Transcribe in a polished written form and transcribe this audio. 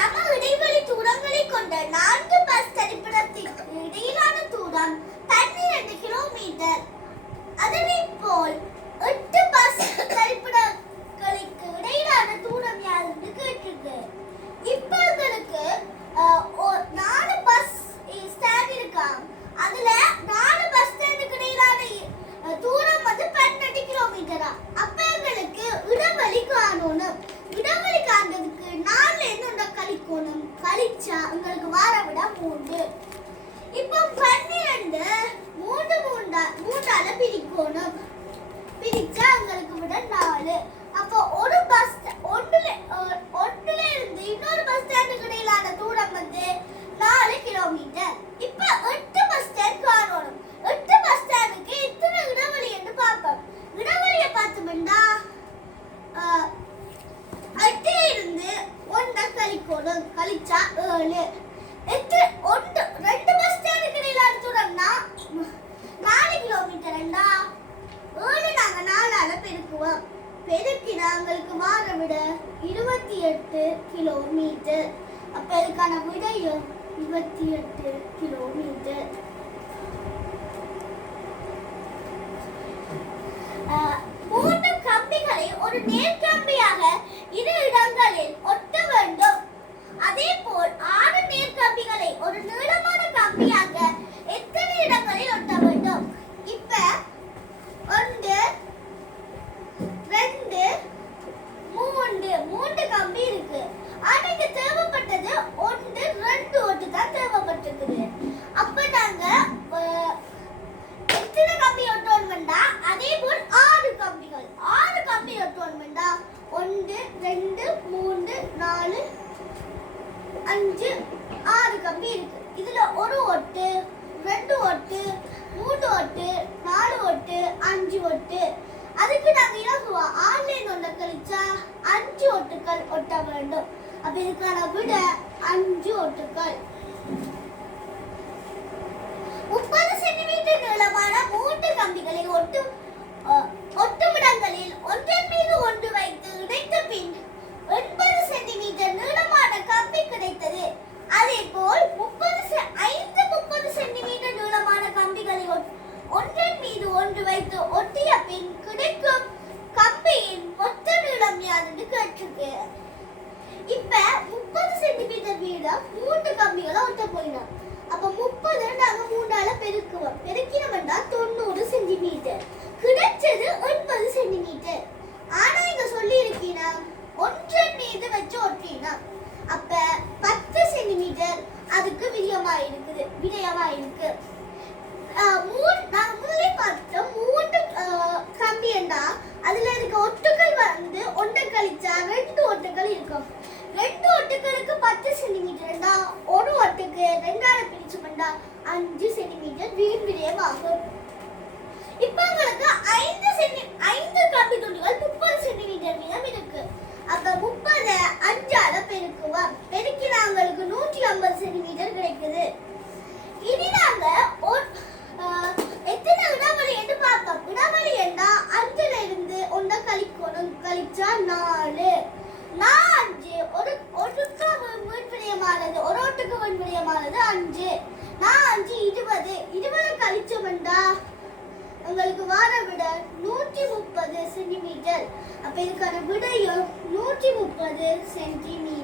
சம இடைவெளி தூரங்களை கொண்ட 4 பஸ் தரிப்பிடத்திற்கு இடையிலான தூரம் 12 கிலோமீட்டர். அதனை போல் 8 பஸ் தரிப்பிடங்களுக்கு இடையிலான தூரம் யாருன்னு கேட்டிருக்கு. இப்ப உங்களுக்கு 4 பஸ் ஸ்டாண்ட் இருக்காம். அதுல 4 பஸ் ஸ்டாண்டுக்கு இடையிலான தூரம் வந்து 12 கிலோமீட்டரா. அப்ப உங்களுக்கு இடைவெளி காணணும். இடைவெளி காண்றதுக்கு 4ல இருந்து கழிக்கணும். கழிச்சா உங்களுக்கு வர விட 3. இப்போ 12 மூன்றால பிரிக்கணும். பிரிச்சா உங்களுக்கு விட 4. அப்போ ஒரு பஸ் ஒன்றுல இருந்து இன்னொரு பஸ் ஸ்டாண்டுக்கு இடையிலான தூரம் வந்து 4 கிலோமீட்டர். இப்போ 8 பஸ் ஸ்டாண்ட் காணணும். 8 பஸ் ஸ்டாண்டுக்கு எத்தனை இடைவெளி என்று பார்ப்போம். இடைவெளியை பார்த்தோம்னா 8 இருந்து 1 கழிக்கணும். கழிச்சா 7. 2 பஸ் ஸ்டாண்டுக்கு இடையிலான தூரம்னா 4 கிலோமீட்டர். 7 நாங்க 4ஆல பெருக்குவோம். பெருக்கினா உங்களுக்கு மாற விட 28 கிலோமீட்டர். அப்ப இதுக்கான விடையும் 28 கிலோமீட்டர். மூன்று கம்பிகளை ஒரு நேர்கம்பியாக இரு இடங்களில் ஒட்ட வேண்டும். அதே போல் 6 நேர்கம்பிகளை ஒரு நீளமான கம்பியாக எத்தனை இடங்களில் ஒட்ட வேண்டும்? இப்ப 1 2 3 கம்பி இருக்கு. ஆனா இங்க தேவைப்பட்டது 1 2 ஒட்டு தான் தேவைப்பட்டிருக்குது. அப்ப நாங்க எத்தனை கம்பி ஒட்டணும்டா அதே போல் 6 கம்பிகள் 6 கம்பி ஒட்டணும்டா 1 2 3 4 5 6 கம்பி இருக்கு. இதுல ஒரு ஒட்டு 2 ஒட்டு 3 ஒட்டு 4 ஒட்டு 5 ஒட்டு. அதுக்கு நாங்க இலகுவா ஆன்லைன் ஒன்றை கழிச்சா 5 ஒட்டுக்கள் ஒட்ட வேண்டும். அப்ப இதுக்கான விட 5 ஒட்டுக்கள். 30 சென்டிமீட்டர் நீளமான 3 கம்பிகளை ஒட்டுமிடங்களில் ஒன்றன் மீது ஒன்று வைத்து இணைத்த பின் 80 சென்டிமீட்டர் நீளமான கம்பி கிடைத்தது. அதே போல் 30 சென்டிமீட்டர் நீளமான கம்பிகளை ஒன்றன் மீது ஒன்று வைத்து ஒட்டிய பின் கிடைக்கும் கம்பியின் மொத்த நீளம் யாருன்னு கேட்டிருக்கு. இப்ப 30 சென்டிமீட்டர் வீட 3 கம்பிகளை ஒட்ட போயிடும். அப்ப 30 நாங்க 3ஆல பெருக்குவோம். பெருக்கினோம்னா 90 சென்டிமீட்டர். கிடைச்சது 80 சென்டிமீட்டர். ஆனா இங்க சொல்லி இருக்கீனா ஒன்றன் மீது வச்சு ஒட்டினா அப்ப 10 சென்டிமீட்டர் அதுக்கு விரியமா இருக்கு. நாங்க முதலே பார்த்தோம் 3 கம்பி என்றா அதுல இருக்க ஒட்டுக்கள் வந்து 1 கழிச்சா 2 ஒட்டுக்கள் இருக்கும். 2 ஒட்டுக்களுக்கு 10 சென்டிமீட்டர்னா ஒரு ஒட்டுக்கு 2ஆல பிரிச்சோம்னா 5 சென்டிமீட்டர் விரியமாகும். இப்ப உங்களுக்கு 5 கம்பி துண்டுகள் 30 சென்டிமீட்டர் வீதம் இருக்கு. அப்ப 30 5ஆல பெருக்குவோம். பெருக்கினா உங்களுக்கு 150 சென்டிமீட்டர் கிடைக்குது. இனி நாங்க எத்தனை இடைவெளி என்று பார்ப்போம். இடைவெளி என்ன 5ல இருந்து 1 கழிக்கணும். கழிச்சா 4. 5 ஒரு ஒட்டுக்கு விண்பிரியமானது 5. 5 20 கழிச்சோம்னா உங்களுக்கு வார விட 130 சென்டிமீட்டர். அப்ப இதுக்கான விடையும் 130 சென்டிமீட்டர்.